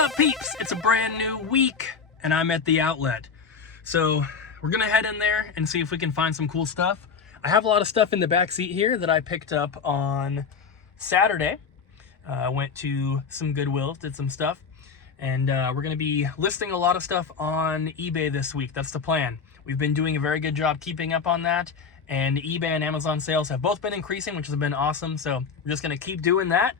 up, peeps? It's a brand new week and I'm at the outlet. So we're gonna head in there and see if we can find some cool stuff. I have a lot of stuff in the back seat here that I picked up on Saturday. Went to some Goodwill, did some stuff, and we're gonna be listing a lot of stuff on eBay this week. That's the plan. We've been doing a very good job keeping up on that, and eBay and Amazon sales have both been increasing, which has been awesome. So we're just gonna keep doing that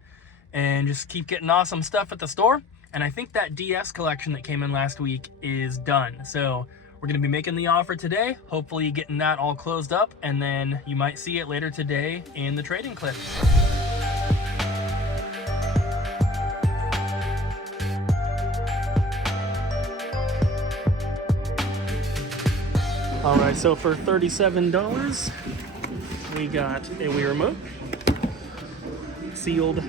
and just keep getting awesome stuff at the store. And I think that DS collection that came in last week is done. So we're gonna be making the offer today, hopefully getting that all closed up, and then you might see it later today in the trading clips. All right, so for $37, we got a Wii remote, sealed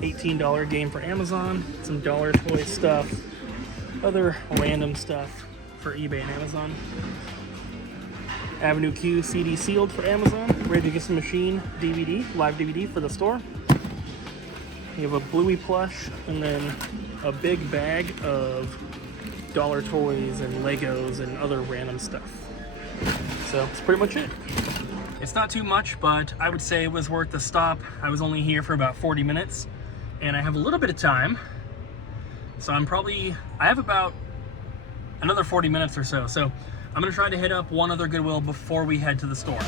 $18 game for Amazon, some dollar toy stuff, other random stuff for eBay and Amazon. Avenue Q CD sealed for Amazon, ready to get some machine DVD, live DVD for the store. You have a Bluey plush, and then a big bag of dollar toys and Legos and other random stuff. So that's pretty much it. It's not too much, but I would say it was worth the stop. I was only here for about 40 minutes, and I have a little bit of time. So I have about another 40 minutes or so. So I'm gonna try to hit up one other Goodwill before we head to the store.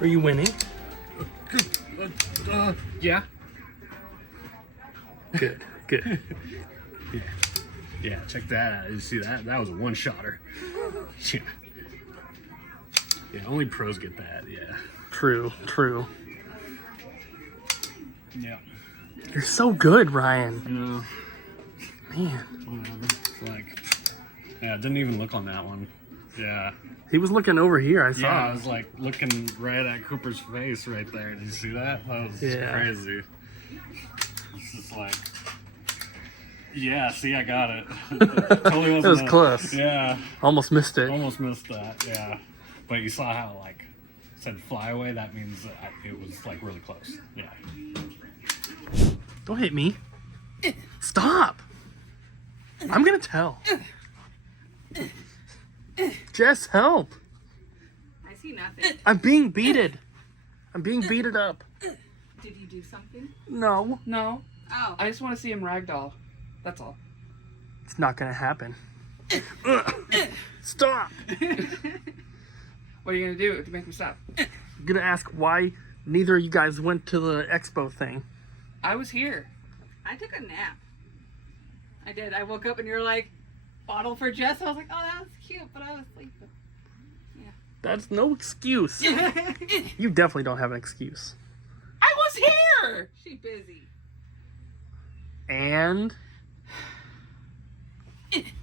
Are you winning? Yeah. Good, good. Yeah, check that out. You see that? That was a one-shotter. Yeah. Yeah, only pros get that, yeah. True, true. Yeah. You're so good, Ryan. You know, Man. whatever. It's like, yeah, it didn't even look on that one. Yeah. He was looking over here, I saw. Yeah, I was like looking right at Cooper's face right there. Did you see that? That was crazy. It's just like, yeah, see, I got it. Totally wasn't It was close. Yeah. Almost missed it. Almost missed that, yeah. But you saw how, like, it said fly away? That means that it was, like, really close. Yeah. Don't hit me. Stop. I'm gonna tell. Jess, help. I see nothing. I'm being beated. I'm being beated up. Did you do something? No. No. Oh. I just want to see him ragdoll. That's all. It's not gonna happen. Stop. What are you going to do to make him stop? I'm gonna ask why neither of you guys went to the expo thing. I was here. I took a nap. I did. I woke up and you're like, bottle for Jess. I was like, oh, that was cute, but I was sleeping. That's no excuse. You definitely don't have an excuse. I was here! She busy. And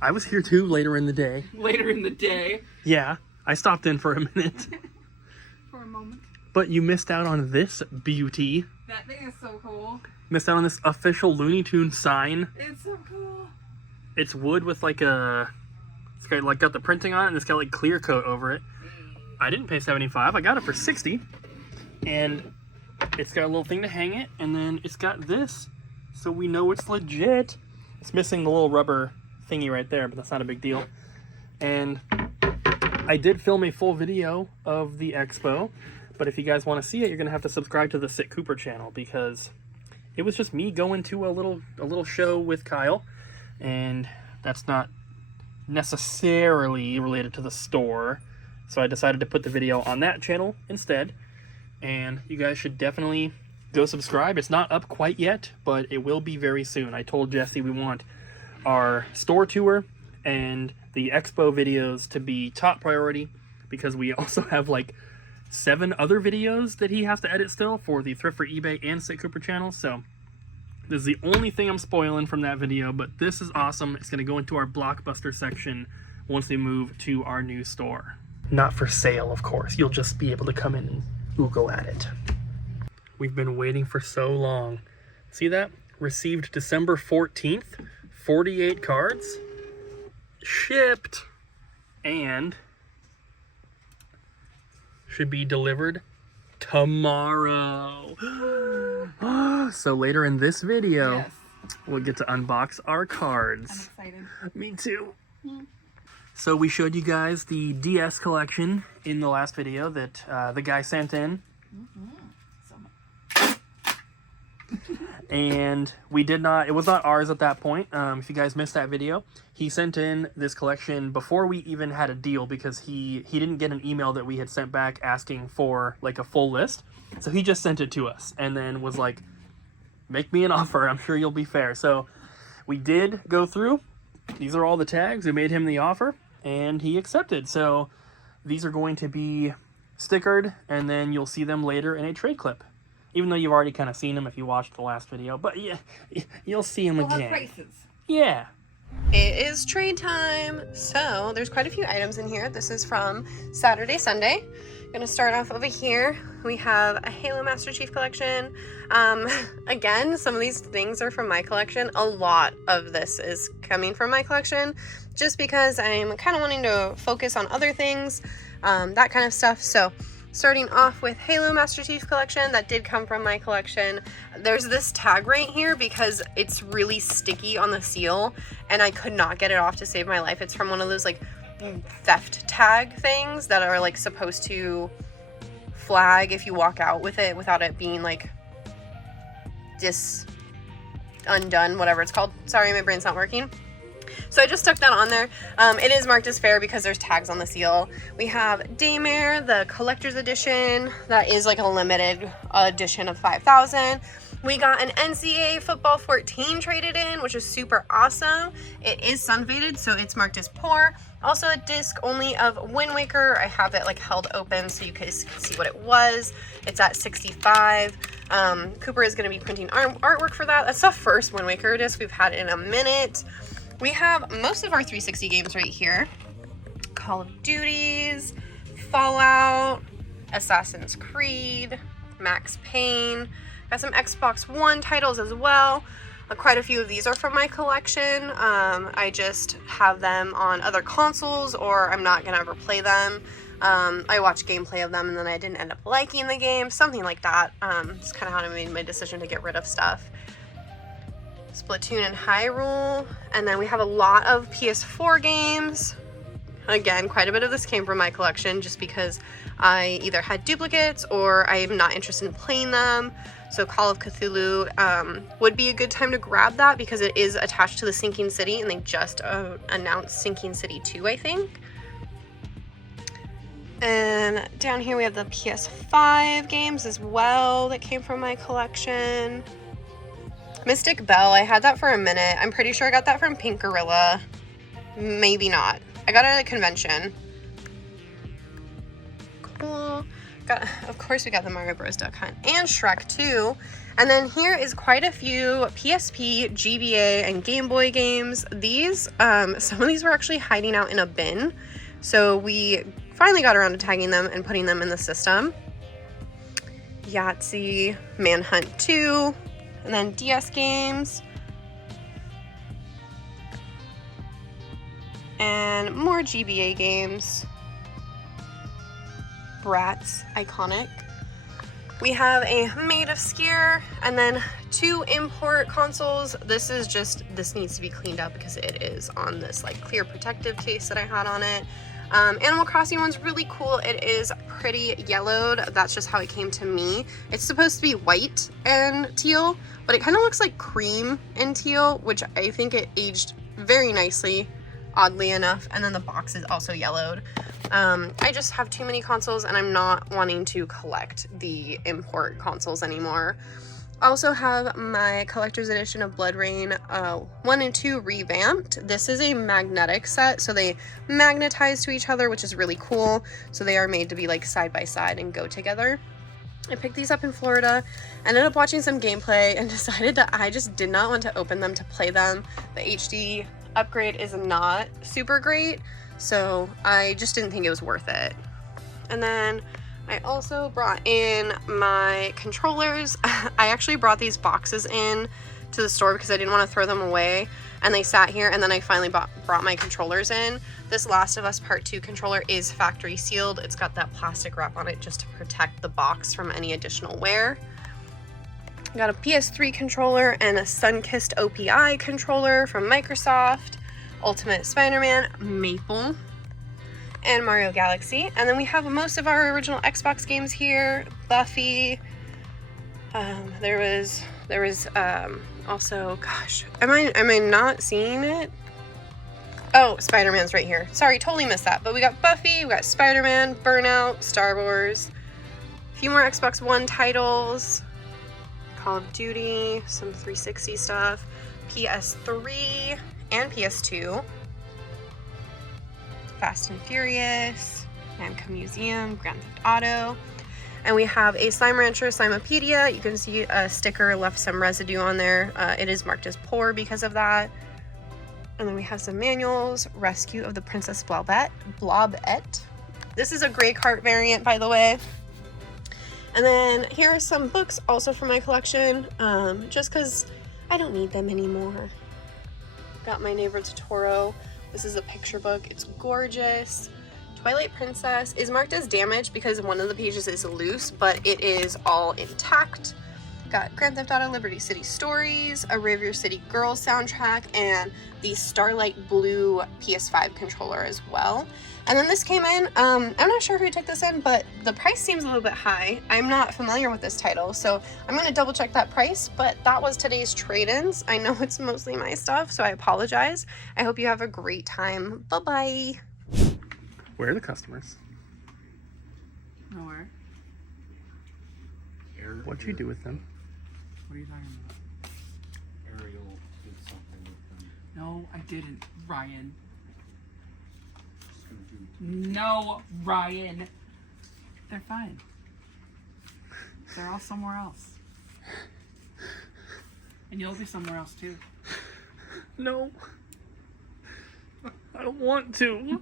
I was here too later in the day. Later in the day. Yeah, I stopped in for a minute. For a moment. But you missed out on this beauty. That thing is so cool. Missed out on this official Looney Tunes sign. It's so cool. It's wood with like a... It's got, like, got the printing on it, and it's got like clear coat over it. I didn't pay $75. I got it for $60. And it's got a little thing to hang it, and then it's got this, so we know it's legit. It's missing the little rubber thingy right there, but that's not a big deal. And I did film a full video of the expo, but if you guys want to see it, you're gonna have to subscribe to the Sit Cooper channel, because it was just me going to a little show with Kyle, and that's not necessarily related to the store. So I decided to put the video on that channel instead, and you guys should definitely go subscribe. It's not up quite yet, but it will be very soon. I told Jesse we want our store tour and the expo videos to be top priority, because we also have like 7 other videos that he has to edit still for the Thrift for eBay and Sit Cooper channels. So this is the only thing I'm spoiling from that video, but this is awesome. It's going to go into our Blockbuster section once we move to our new store. Not for sale, of course. You'll just be able to come in and Google at it. We've been waiting for so long. See that? Received December 14th. 48 cards. Shipped. And should be delivered tomorrow. So later in this video, Yes. we'll get to unbox our I'm cards. excited. Me too. So we showed you guys the DS collection in the last video that the guy sent in. So much. And we did not, it was not ours at that point. If you guys missed that video, he sent in this collection before we even had a deal, because he didn't get an email that we had sent back asking for like a full list. So he just sent it to us and then was like, make me an offer. I'm sure you'll be fair. So we did go through. These are all the tags. We made him the offer and he accepted. So these are going to be stickered and then you'll see them later in a trade clip. Even though you've already kind of seen them if you watched the last video. But yeah, you'll see them We'll again. have prices. Yeah. It is trade time. So there's quite a few items in here. This is from Saturday, Sunday. Gonna start off over here. We have a Halo Master Chief collection. Again, some of these things are from my collection. A lot of this is coming from my collection just because I'm kind of wanting to focus on other things, that kind of stuff. So starting off with Halo Master Chief collection, that did come from my collection. There's this tag right here because it's really sticky on the seal and I could not get it off to save my life. It's from one of those like theft tag things that are like supposed to flag if you walk out with it without it being like undone, whatever it's called. Sorry, my brain's not working. So I just stuck that on there. It is marked as fair because there's tags on the seal. We have Daymare, the collector's edition. That is like a limited edition of 5,000. We got an NCAA Football 14 traded in, which is super awesome. It is sun faded, so it's marked as poor. Also a disc only of Wind Waker. I have it like held open so you guys can see what it was. It's at 65. Cooper is going to be printing artwork for that. That's the first Wind Waker disc we've had in a minute. We have most of our 360 games right here. Call of Duties, Fallout, Assassin's Creed, Max Payne. Got some Xbox One titles as well. Quite a few of these are from my collection. I just have them on other consoles or I'm not gonna ever play them. I watched gameplay of them and then I didn't end up liking the game, something like that. It's kind of how I made my decision to get rid of stuff. Splatoon and Hyrule, and then we have a lot of PS4 games. Again, quite a bit of this came from my collection just because I either had duplicates or I'm not interested in playing them. So Call of Cthulhu would be a good time to grab that because it is attached to the Sinking City and they just announced Sinking City 2, I think. And down here we have the PS5 games as well that came from my collection. Mystic Bell, I had that for a minute. I'm pretty sure I got that from Pink Gorilla. Maybe not. I got it at a convention. Cool. Of course we got the Mario Bros. Duck Hunt and Shrek 2. And then here is quite a few PSP, GBA, and Game Boy games. These, some of these were actually hiding out in a bin. So we finally got around to tagging them and putting them in the system. Yahtzee, Manhunt 2, and then DS games. And more GBA games. Bratz, iconic. We have a Made of Skier, and then 2 import consoles. This needs to be cleaned up because it is on this like clear protective case that I had on it. Animal Crossing one's really cool. It is pretty yellowed. That's just how it came to me. It's supposed to be white and teal, but it kind of looks like cream and teal, which I think it aged very nicely, oddly enough. And then the box is also yellowed. I just have too many consoles and I'm not wanting to collect the import consoles anymore. I also have my collector's edition of Blood Rain 1 and 2 revamped. This is a magnetic set, so they magnetize to each other, which is really cool. So they are made to be like side by side and go together. I picked these up in Florida, ended up watching some gameplay and decided that I just did not want to open them to play them. The HD upgrade is not super great, so I just didn't think it was worth it. And then I also brought in my controllers. I actually brought these boxes in to the store because I didn't want to throw them away, and they sat here, and then I finally brought my controllers in. This Last of Us Part 2 controller is factory sealed. It's got that plastic wrap on it just to protect the box from any additional wear. Got a PS3 controller and a Sunkissed OPI controller from Microsoft, Ultimate Spider-Man, Maple, and Mario Galaxy. And then we have most of our original Xbox games here. Buffy. There was also, gosh, am I not seeing it? Oh, Spider-Man's right here. Sorry, totally missed that. But we got Buffy, we got Spider-Man, Burnout, Star Wars, a few more Xbox One titles, Call of Duty, some 360 stuff, PS3 and PS2, Fast and Furious, Namco Museum, Grand Theft Auto, and we have a Slime Rancher Slimepedia. You can see a sticker left some residue on there. It is marked as poor because of that. And then we have some manuals, Rescue of the Princess Blobette. This is a gray cart variant, by the way. And then here are some books also for my collection, just because I don't need them anymore. Got My Neighbor Totoro. This is a picture book. It's gorgeous. Twilight Princess is marked as damaged because one of the pages is loose, but it is all intact. Got Grand Theft Auto Liberty City Stories, a River City Girls soundtrack, and the Starlight Blue PS5 controller as well. And then this came in, I'm not sure who took this in, but the price seems a little bit high. I'm not familiar with this title, so I'm gonna double check that price, but that was today's trade-ins. I know it's mostly my stuff, so I apologize. I hope you have a great time. Bye-bye. Where are the customers? Nowhere. What'd you do with them? What are you talking about? Ariel did something with them. No, I didn't, Ryan. No, Ryan. They're fine. They're all somewhere else. And you'll be somewhere else too. No. I don't want to.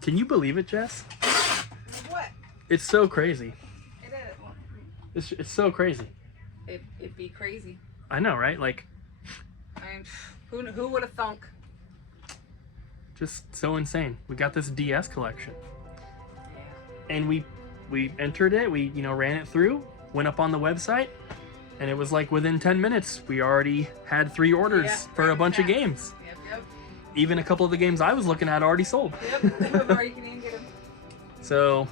Can you believe it, Jess? What? It's so crazy. It is. It's so crazy. It'd be crazy. I know, right? Like, Who would have thunk? just so insane. We got this DS collection. And we entered it, we ran it through, went up on the website, and it was like within 10 minutes we already had 3 orders for a bunch of games. Yep. Even a couple of the games I was looking at already sold. Yep. Or you can even get them. So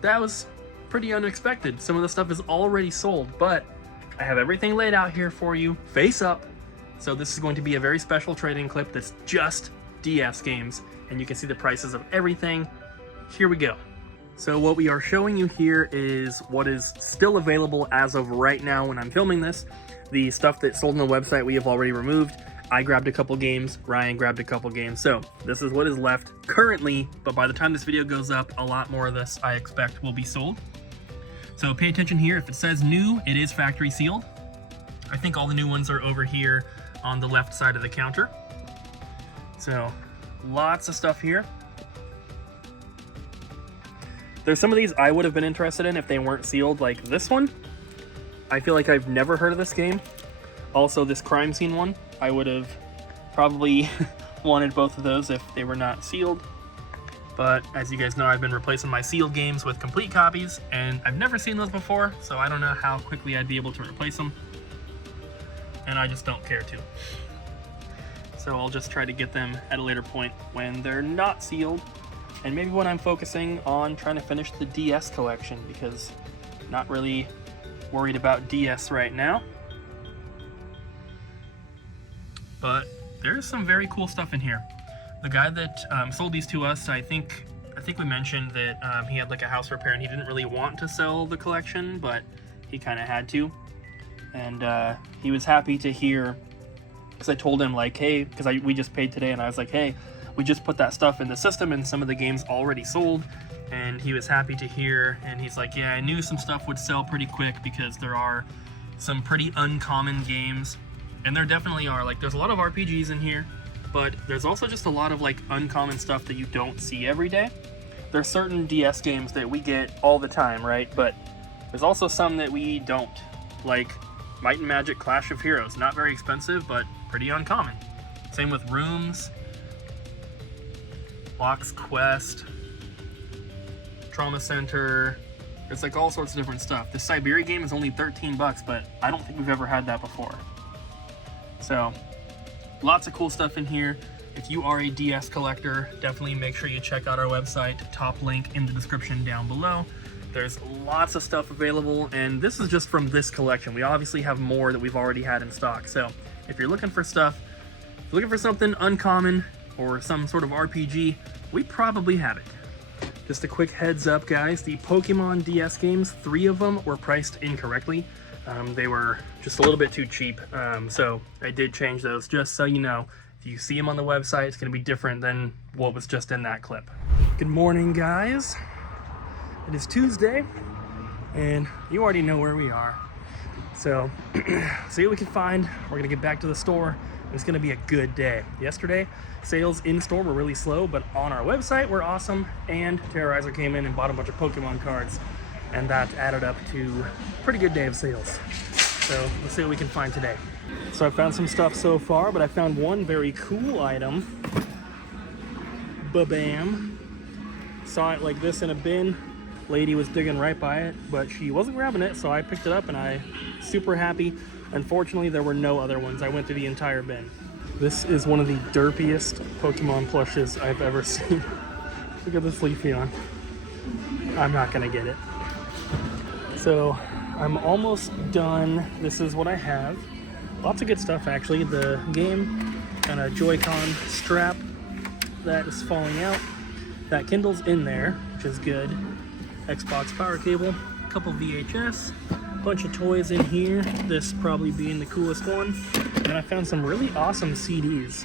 that was pretty unexpected. Some of the stuff is already sold, but I have everything laid out here for you, face up. So this is going to be a very special trading clip that's just DS games, and you can see the prices of everything. Here we go. So what we are showing you here is what is still available as of right now when I'm filming this. The stuff that sold on the website we have already removed. I grabbed a couple games, Ryan grabbed a couple games. So this is what is left currently, but by the time this video goes up, a lot more of this I expect will be sold. So pay attention here. If it says new, it is factory sealed. I think all the new ones are over here on the left side of the counter. So lots of stuff here. There's some of these I would have been interested in if they weren't sealed, like this one. I feel like I've never heard of this game. Also, this crime scene one, I would have probably wanted both of those if they were not sealed. But as you guys know, I've been replacing my sealed games with complete copies, and I've never seen those before, so I don't know how quickly I'd be able to replace them. And I just don't care to. So I'll just try to get them at a later point when they're not sealed. And maybe when I'm focusing on trying to finish the DS collection, because I'm not really worried about DS right now. But there's some very cool stuff in here. The guy that sold these to us, I think we mentioned that he had like a house repair and he didn't really want to sell the collection, but he kind of had to. And he was happy to hear, because I told him like, hey, because we just paid today, and I was like, hey, we just put that stuff in the system and some of the games already sold. And he was happy to hear, and he's like, yeah, I knew some stuff would sell pretty quick because there are some pretty uncommon games. And there definitely are. Like, there's a lot of RPGs in here. but there's also just a lot of like uncommon stuff that you don't see every day. There's certain DS games that we get all the time, right? But there's also some that we don't, like Might and Magic Clash of Heroes. Not very expensive, but pretty uncommon. Same with Rooms, Lock's Quest, Trauma Center. There's like all sorts of different stuff. This Siberia game is only 13 bucks, but I don't think we've ever had that before. So, lots of cool stuff in here. If you are a DS collector, definitely make sure you check out our website. Top link in the description down below. There's lots of stuff available, and this is just from this collection. We obviously have more that we've already had in stock. So if you're looking for stuff, if you're looking for something uncommon or some sort of RPG, we probably have it. Just a quick heads up, guys. The Pokemon DS games, 3 of them were priced incorrectly. They were just a little bit too cheap. So I did change those, just so you know. If you see them on the website, it's going to be different than what was just in that clip. Good morning, guys. It is Tuesday, and you already know where we are. So, see what we can find. We're going to get back to the store. It's going to be a good day. Yesterday, sales in store were really slow, but on our website were awesome, and Terrorizer came in and bought a bunch of Pokemon cards, and that added up to a pretty good day of sales. So, let's see what we can find today. So I found some stuff so far, but I found one very cool item. Ba-bam. Saw it like this in a bin. Lady was digging right by it, but she wasn't grabbing it, so I picked it up and I'm super happy. Unfortunately, there were no other ones. I went through the entire bin. This is one of the derpiest Pokemon plushes I've ever seen. Look at this Leafeon. I'm not gonna get it. So I'm almost done. This is what I have. Lots of good stuff, actually. The game and a Joy-Con strap that is falling out. That Kindle's in there, which is good. Xbox power cable, a couple VHS, bunch of toys in here, this probably being the coolest one. And I found some really awesome CDs.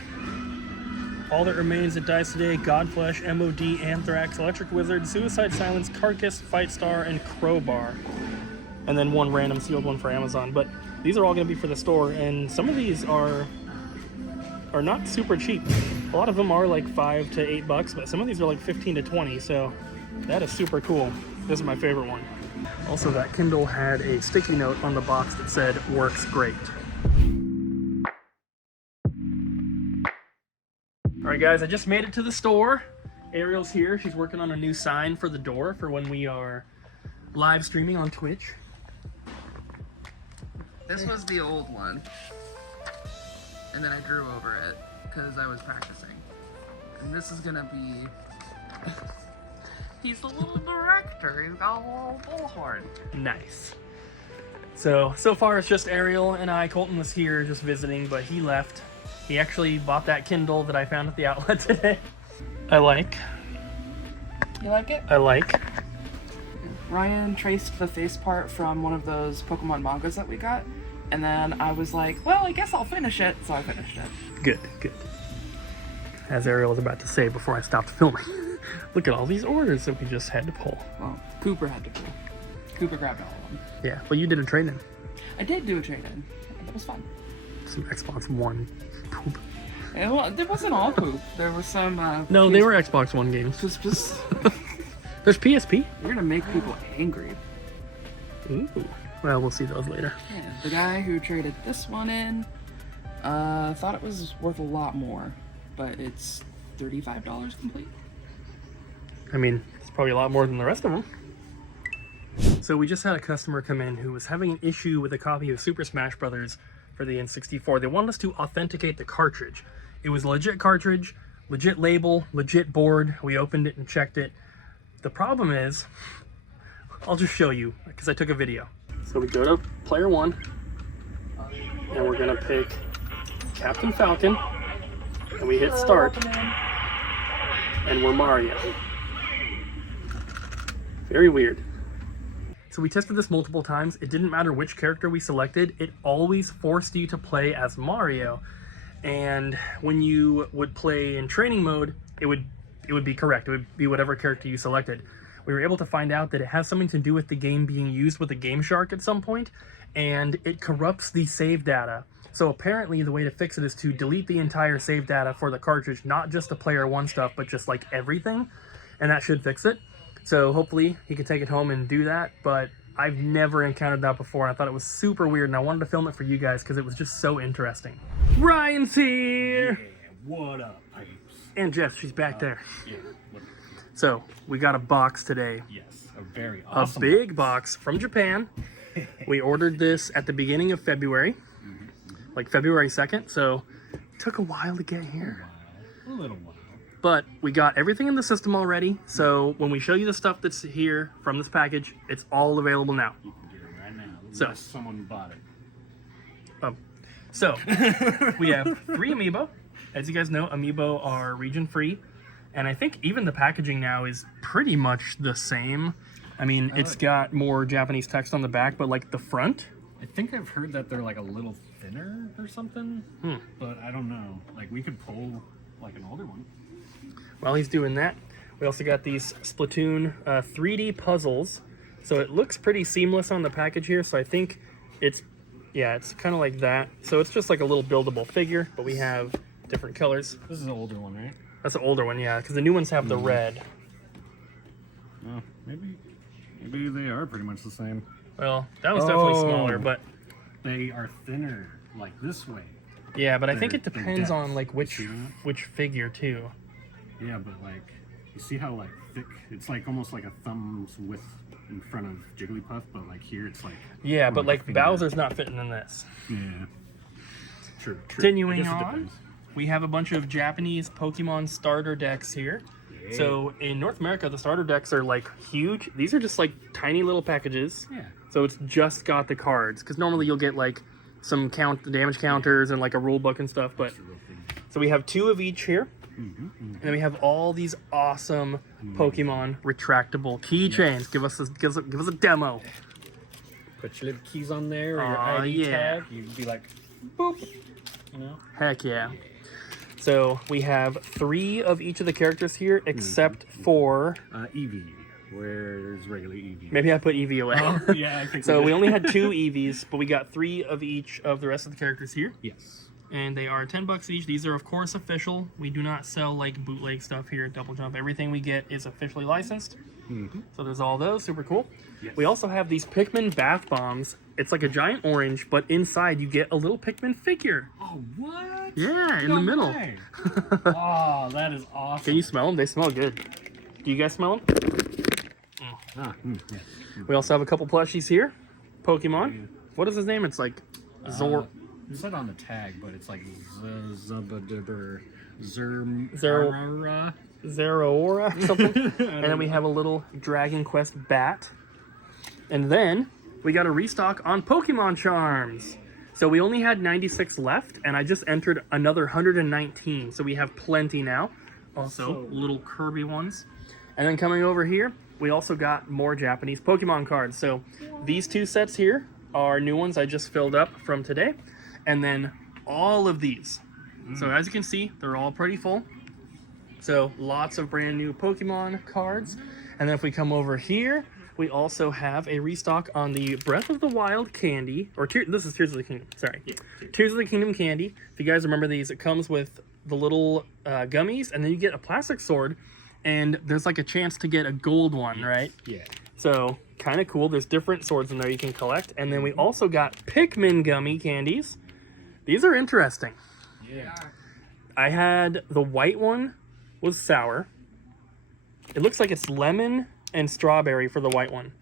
All That Remains That Dies Today, Godflesh, MOD, Anthrax, Electric Wizard, Suicide Silence, Carcass, Fight Star, and Crowbar. And then one random sealed one for Amazon. But these are all going to be for the store, and some of these are not super cheap. A lot of them are like $5 to $8, but some of these are like 15 to 20, so that is super cool. This is my favorite one. Also, that Kindle had a sticky note on the box that said, "Works great." Alright guys, I just made it to the store. Ariel's here. She's working on a new sign for the door for when we are live streaming on Twitch. This was the old one. And then I drew over it because I was practicing. And this is gonna be... He's the little director. He's got a little bullhorn. Nice. So far it's just Ariel and I. Colton was here just visiting, but he left. He actually bought that Kindle that I found at the outlet today. I like. You like it? I like. Ryan traced the face part from one of those Pokemon mangas that we got. And then I was like, well, I guess I'll finish it. So I finished it. Good, good. As Ariel was about to say before I stopped filming. Look at all these orders that we just had to pull. Well, Cooper had to pull. Cooper grabbed all of them. Yeah, but you did a trade-in. I did do a trade-in. That was fun. Some Xbox One poop. There wasn't all poop. There was some... No, they were Xbox One games. Just... There's PSP. You're gonna make people angry. Ooh. Well, we'll see those later. Yeah, the guy who traded this one in thought it was worth a lot more, but it's $35 complete. I mean, it's probably a lot more than the rest of them. So we just had a customer come in who was having an issue with a copy of Super Smash Bros. For the N64. They wanted us to authenticate the cartridge. It was a legit cartridge, legit label, legit board. We opened it and checked it. The problem is, I'll just show you because I took a video. So we go to player 1 and we're gonna pick Captain Falcon and we hit start and we're Mario. Very weird. So we tested this multiple times. It didn't matter which character we selected. It always forced you to play as Mario. And when you would play in training mode, it would be correct. It would be whatever character you selected. We were able to find out that it has something to do with the game being used with a Game Shark at some point, and it corrupts the save data. So apparently the way to fix it is to delete the entire save data for the cartridge, not just the player one stuff, but just like everything, and that should fix it. So hopefully he can take it home and do that, but I've never encountered that before, and I thought it was super weird, and I wanted to film it for you guys because it was just so interesting. Ryan's here! Yeah, what up, pipes? And Jeff, she's back there. Yeah, what, So we got a box today. yes, a very awesome A big box from Japan. We ordered this at the beginning of February, like February 2nd, so it took a while to get here. a little while. But we got everything in the system already, so when we show you the stuff that's here from this package, it's all available now. You can get it right now. So- Unless someone bought it. So, we have 3 amiibo. As you guys know, amiibo are region-free, and I think even the packaging now is pretty much the same. I mean, it's got more Japanese text on the back, but like the front, I think I've heard that they're like a little thinner or something, but I don't know. Like we could pull like an older one. while he's doing that, we also got these Splatoon 3D puzzles. So it looks pretty seamless on the package here, so I think it's kind of like that. So it's just like a little buildable figure, but we have different colors. This is an older one, right? That's an older one, yeah, because the new ones have the red. Oh, maybe they are pretty much the same. Well, that was definitely Oh. smaller, but They are thinner, like this way. yeah, but I think it They're depends depth. on like which See that? which figure too. Yeah, but like, you see how like thick? It's like almost like a thumb's width in front of Jigglypuff, but like here it's like. Yeah, more but a like finger. Bowser's not fitting in this. Yeah. True. Continuing I guess it on, depends. we have a bunch of Japanese Pokemon starter decks here. So in North America, the starter decks are like huge. These are just like tiny little packages. Yeah. So it's just got the cards, because normally you'll get like some damage counters and like a rule book and stuff. But so we have 2 of each here, and then we have all these awesome Pokemon retractable keychains. Give us a demo. Put your little keys on there or your Aw, ID yeah. tag. You'd be like, boop. You know. Heck yeah. So we have 3 of each of the characters here, except for Eevee. Where's regular Eevee? maybe I put Eevee away. Oh, yeah, I think So we did. only had 2 Eevees, but we got 3 of each of the rest of the characters here. Yes. And they are $10 each. These are, of course, official. We do not sell like bootleg stuff here at Double Jump. Everything we get is officially licensed. So there's all those. Super cool. Yes. We also have these Pikmin bath bombs. It's like a giant orange, but inside you get a little Pikmin figure. Oh, what? Yeah, in No the middle. way. Oh, that is awesome. Can you smell them? They smell good. Do you guys smell them? Ah, yeah. We also have a couple plushies here. Pokemon. What is his name? It's like Zor. It said on the tag, but it's like Zubadibber Zeraora or something. And then we have a little Dragon Quest bat. And then we got a restock on Pokemon Charms. So we only had 96 left, and I just entered another 119. So we have plenty now. Also, little Kirby ones. And then coming over here, we also got more Japanese Pokemon cards. So these 2 sets here are new ones I just filled up from today. And then all of these. So as you can see, they're all pretty full. So lots of brand new Pokemon cards. And then if we come over here, we also have a restock on the Breath of the Wild candy. This is Tears of the Kingdom, sorry. Tears of the Kingdom candy. If you guys remember these, it comes with the little gummies, and then you get a plastic sword, and there's like a chance to get a gold one, right? Yeah. So kind of cool. There's different swords in there you can collect. And then we also got Pikmin gummy candies. These are interesting. Yeah. I had the white one was sour. It looks like it's lemon and strawberry for the white one.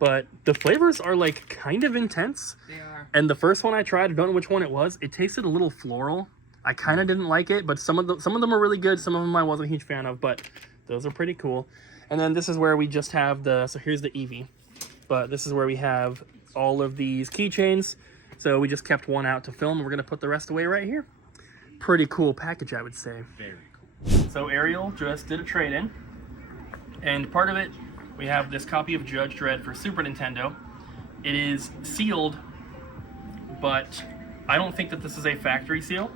But the flavors are like kind of intense. They are. And the first one I tried, I don't know which one it was, it tasted a little floral. I kind of didn't like it, but some of them are really good. Some of them I wasn't a huge fan of, but those are pretty cool. And then this is where we just have so here's the Eevee. But this is where we have all of these keychains. So we just kept one out to film. We're going to put the rest away right here. Pretty cool package, I would say. Very cool. So Ariel just did a trade-in. And part of it, we have this copy of Judge Dredd for Super Nintendo. It is sealed, but I don't think that this is a factory seal.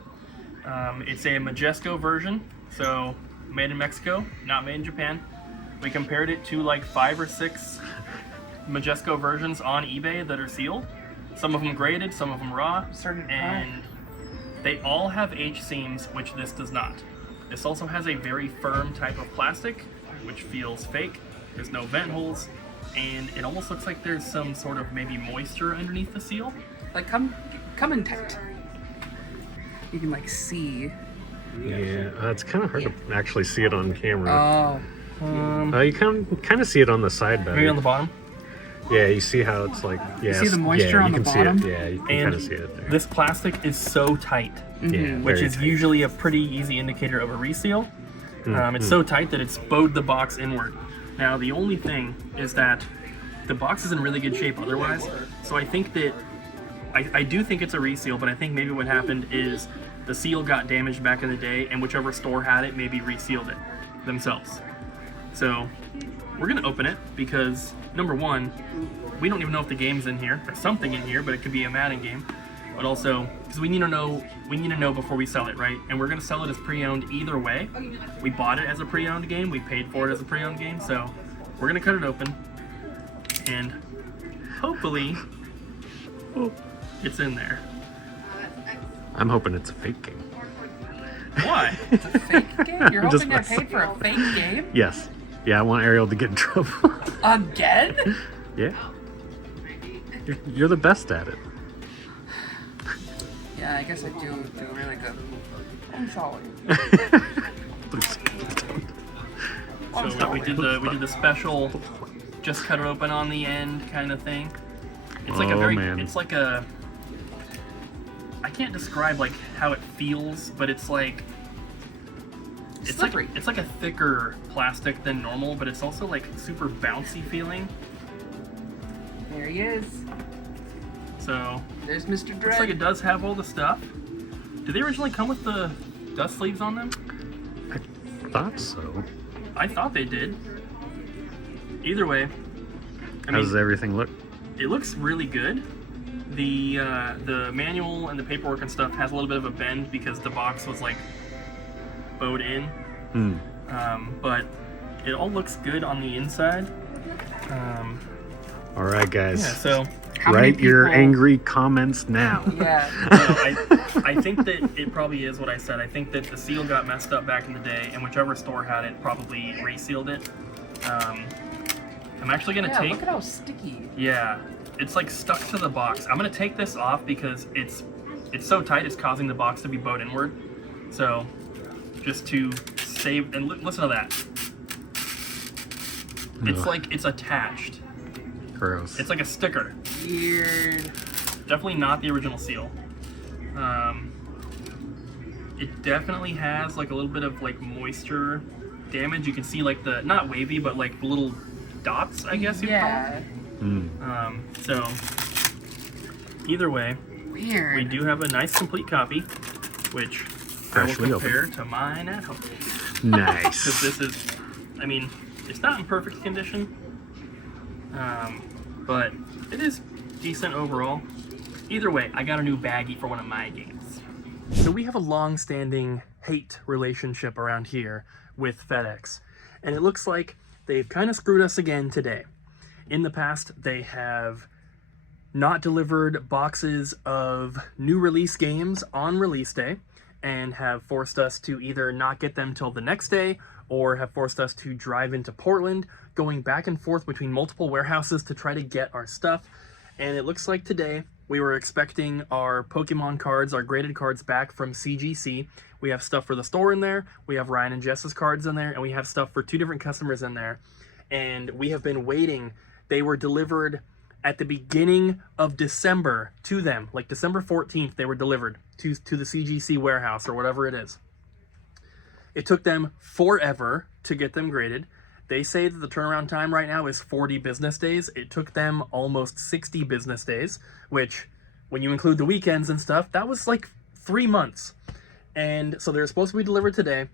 It's a Majesco version, so made in Mexico, not made in Japan. We compared it to like 5 or 6 Majesco versions on eBay that are sealed. Some of them graded, some of them raw, Certain and They all have H seams, which this does not. This also has a very firm type of plastic, which feels fake. There's no vent holes, and it almost looks like there's some sort of maybe moisture underneath the seal. Like, come in tight. You can, like, see. Yeah, it's kind of hard to actually see it on camera. Oh. You kind of see it on the side better. Maybe on the bottom. Yeah, you see how it's like. Yeah, see the moisture on the bottom? See it. Yeah, you can kind of see it there. This plastic is so tight, Yeah, which very is tight. usually a pretty easy indicator of a reseal. It's so tight that it's bowed the box inward. Now, the only thing is that the box is in really good shape otherwise, so I think that, I do think it's a reseal, but I think maybe what happened is the seal got damaged back in the day, and whichever store had it maybe resealed it themselves. So, we're gonna open it because, number one, we don't even know if the game's in here. There's something in here, but it could be a Madden game. But also, because we need to know before we sell it, right? And we're gonna sell it as pre-owned either way. We bought it as a pre-owned game, we paid for it as a pre-owned game, so we're gonna cut it open, and hopefully, it's in there. I'm hoping it's a fake game. Why? It's a fake game? You're Just hoping I paid for a fake game? Yes. Yeah, I want Ariel to get in trouble. Again? Yeah. You're the best at it. Yeah, I guess I do really good. I'm sorry. So we did the special, just cut it open on the end kind of thing. It's like it's like a, I can't describe like how it feels, but it's like, Slippery. It's like a thicker plastic than normal, but it's also like super bouncy feeling. There he is. So There's Mr. Dredd. looks like it does have all the stuff. Did they originally come with the dust sleeves on them? I thought so. I thought they did. Either way, How does everything look? it looks really good. The manual and the paperwork and stuff has a little bit of a bend because the box was like bowed in. But it all looks good on the inside. All right, guys. Yeah, so How many Write your people- angry comments now. Yeah. I think that it probably is what I said. I think that the seal got messed up back in the day, and whichever store had it probably resealed it. I'm actually gonna take. Look at how sticky. Yeah, it's like stuck to the box. I'm gonna take this off because it's so tight, it's causing the box to be bowed inward. So, just to save, and listen to that. It's Ugh. like it's attached. Gross. It's like a sticker. Weird. Definitely not the original seal. It definitely has like a little bit of like moisture damage. You can see like the, not wavy, but like little dots, I guess you'd call them. So either way, Weird. we do have a nice complete copy, which I will Freshly compare to mine at home. Because Nice. this is, I mean, it's not in perfect condition, but it is decent overall. Either way, I got a new baggie for one of my games. So we have a long-standing hate relationship around here with FedEx, and it looks like they've kind of screwed us again today. In the past, they have not delivered boxes of new release games on release day, and have forced us to either not get them till the next day, or have forced us to drive into Portland, going back and forth between multiple warehouses to try to get our stuff. And it looks like today we were expecting our Pokemon cards, our graded cards back from CGC. We have stuff for the store in there, we have Ryan and Jess's cards in there, and we have stuff for 2 different customers in there. And we have been waiting. They were delivered at the beginning of December to them, like December 14th they were delivered to the CGC warehouse or whatever it is. It took them forever to get them graded. They say that the turnaround time right now is 40 business days. It took them almost 60 business days, which when you include the weekends and stuff, that was like 3 months. And so they're supposed to be delivered today.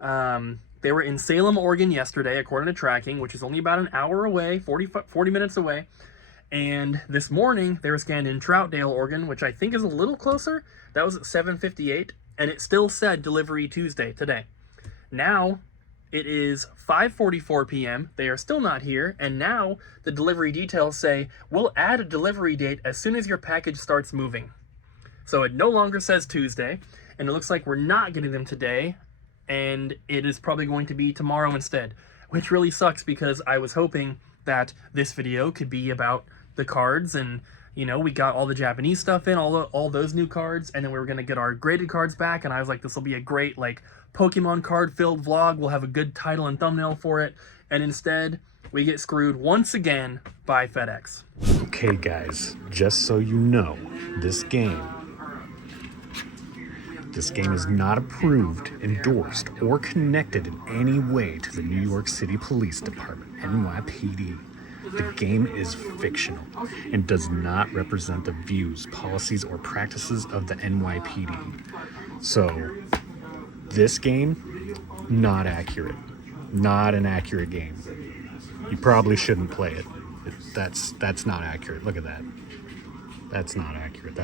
They were in Salem, Oregon yesterday, according to tracking, which is only about an hour away, 40 minutes away. And this morning, they were scanned in Troutdale, Oregon, which I think is a little closer. That was at 7:58, and it still said delivery Tuesday today. Now, it is 5:44 p.m. They are still not here, and now the delivery details say, we'll add a delivery date as soon as your package starts moving. So it no longer says Tuesday, and it looks like we're not getting them today, and it is probably going to be tomorrow instead, which really sucks because I was hoping that this video could be about the cards, and you know, we got all the Japanese stuff in, all those new cards, and then we were gonna get our graded cards back, and I was like, this will be a great like Pokemon card filled vlog. We'll have a good title and thumbnail for it, and instead we get screwed once again by FedEx. Okay guys, just so you know, this game is not approved, endorsed, or connected in any way to the New York City Police Department, NYPD. The game is fictional and does not represent the views, policies, or practices of the NYPD. So, this game, not accurate. Not an accurate game. You probably shouldn't play it. That's not accurate. Look at that. That's not accurate.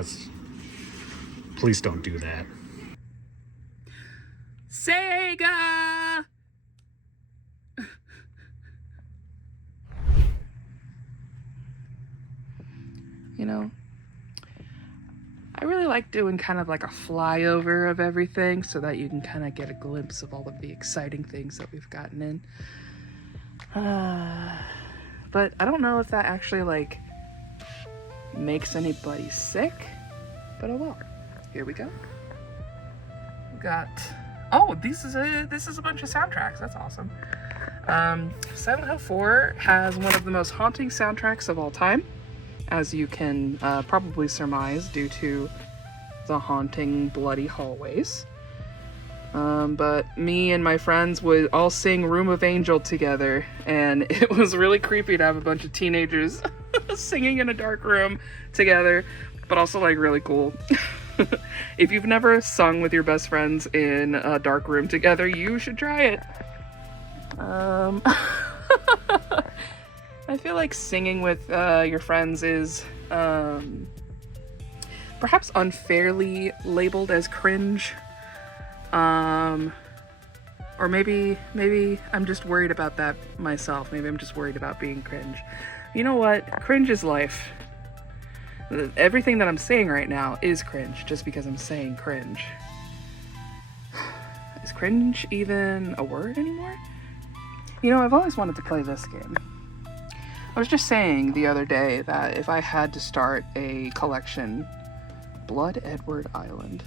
Please don't do that. Sega! You know, I really like doing kind of like a flyover of everything so that you can kind of get a glimpse of all of the exciting things that we've gotten in. But I don't know if that actually like makes anybody sick, but oh well. Here we go. We got, oh, this is a bunch of soundtracks. That's awesome. 704 has one of the most haunting soundtracks of all time, as you can probably surmise due to the haunting bloody hallways. But me and my friends would all sing Room of Angel together, and it was really creepy to have a bunch of teenagers singing in a dark room together, but also like really cool. If you've never sung with your best friends in a dark room together, you should try it. I feel like singing with your friends is perhaps unfairly labeled as cringe. Or maybe I'm just worried about that myself. Maybe I'm just worried about being cringe. You know what? Cringe is life. Everything that I'm saying right now is cringe just because I'm saying cringe. Is cringe even a word anymore? You know, I've always wanted to play this game. I was just saying the other day that if I had to start a collection, Blood Edward Island.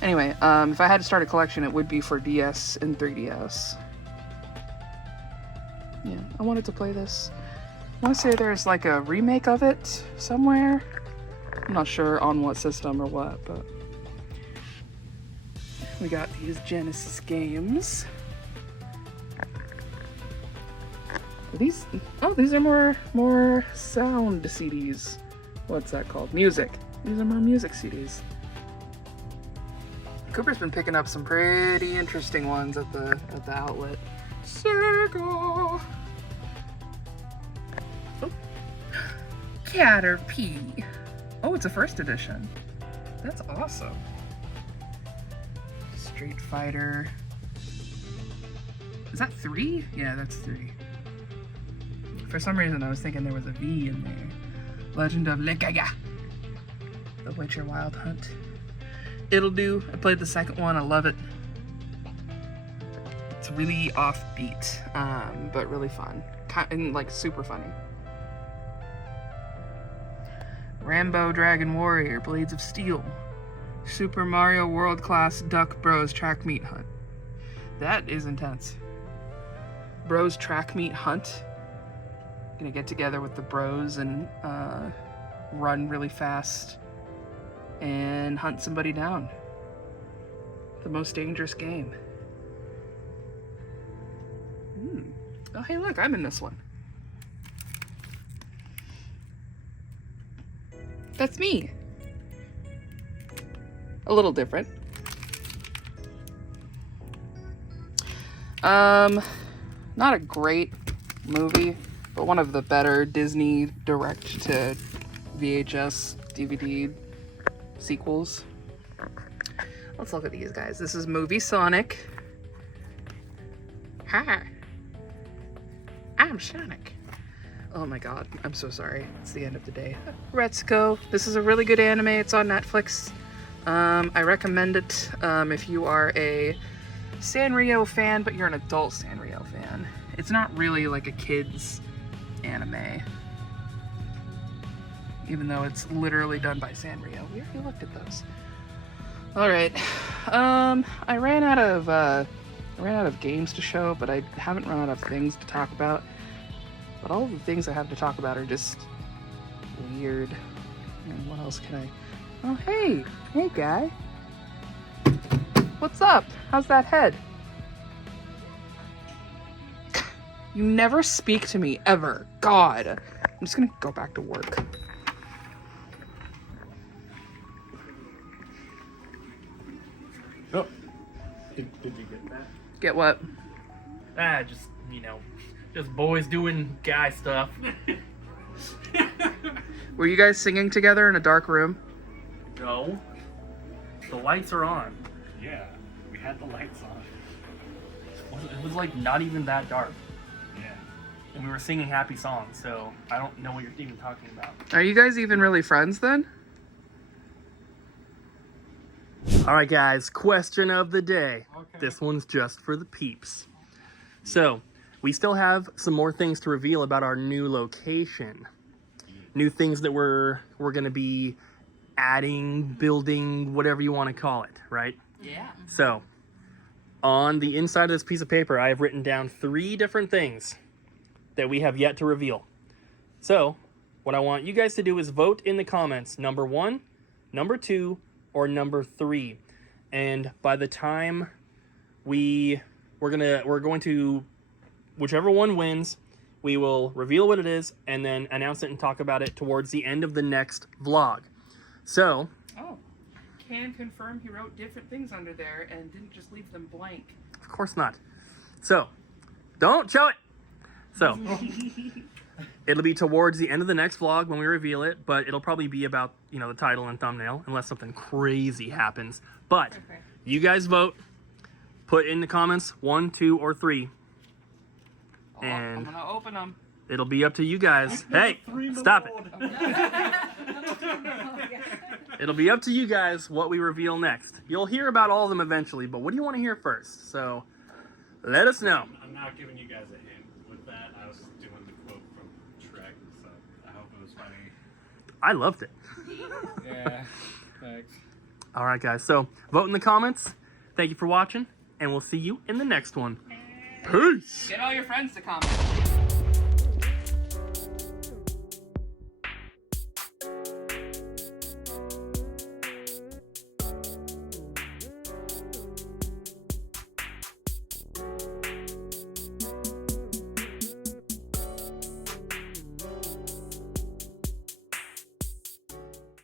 Anyway, if I had to start a collection, it would be for DS and 3DS. Yeah, I wanted to play this. I want to say there's like a remake of it somewhere. I'm not sure on what system or what, but we got these Genesis games. These are more sound CDs. What's that called? Music. These are more music CDs. Cooper's been picking up some pretty interesting ones at the outlet. Sega. Oh. Caterpie. Oh, it's a first edition. That's awesome. Street Fighter. Is that 3? Yeah, that's 3. For some reason, I was thinking there was a V in there. Legend of Lekaya. The Witcher Wild Hunt. It'll do. I played the second one. I love it. It's really offbeat, but really fun. And like super funny. Rambo Dragon Warrior, Blades of Steel. Super Mario World Class Duck Bros Track Meet Hunt. That is intense. Bros Track Meet Hunt. Gonna get together with the bros and run really fast and hunt somebody down. The most dangerous game. Oh, hey, look, I'm in this one. That's me. A little different. Not a great movie, but one of the better Disney direct to VHS DVD sequels. Let's look at these guys. This is Movie Sonic. Hi. I'm Sonic. Oh my god, I'm so sorry. It's the end of the day. Retsuko. This is a really good anime. It's on Netflix. I recommend it if you are a Sanrio fan, but you're an adult Sanrio fan. It's not really like a kid's anime. Even though it's literally done by Sanrio. We already looked at those. Alright. I ran out of games to show, but I haven't run out of things to talk about. But all of the things I have to talk about are just weird. And what else can I... Oh, hey! Hey, guy! What's up? How's that head? You never speak to me, ever. God. I'm just gonna go back to work. Oh. Did you get that? Get what? Just, just boys doing guy stuff. Were you guys singing together in a dark room? No. The lights are on. Yeah, we had the lights on. It was like not even that dark. Yeah. And we were singing happy songs, so I don't know what you're even talking about. Are you guys even really friends then? Alright guys, question of the day. Okay. This one's just for the peeps. So, we still have some more things to reveal about our new location. New things that we're gonna be adding, building, whatever you want to call it, right? Yeah. So, on the inside of this piece of paper, I have written down 3 different things that we have yet to reveal. So, what I want you guys to do is vote in the comments, number 1, number 2, or number 3. And by the time we're going to, whichever one wins, we will reveal what it is and then announce it and talk about it towards the end of the next vlog. So, Oh, can confirm he wrote different things under there and didn't just leave them blank. of course not. So, don't show it. So, it'll be towards the end of the next vlog when we reveal it, but it'll probably be about, the title and thumbnail, unless something crazy happens. But, Okay. you guys vote. Put in the comments 1, 2, or 3. Oh, I'm And gonna open them. it'll be up to you guys. Hey, stop it. It'll be up to you guys what we reveal next. You'll hear about all of them eventually, but what do you want to hear first? So, let us know. I'm not giving you guys a hint with that. I was doing the quote from Shrek, so I hope it was funny. I loved it. Yeah, thanks. All right, guys. So, vote in the comments. Thank you for watching, and we'll see you in the next one. Peace. Get all your friends to comment.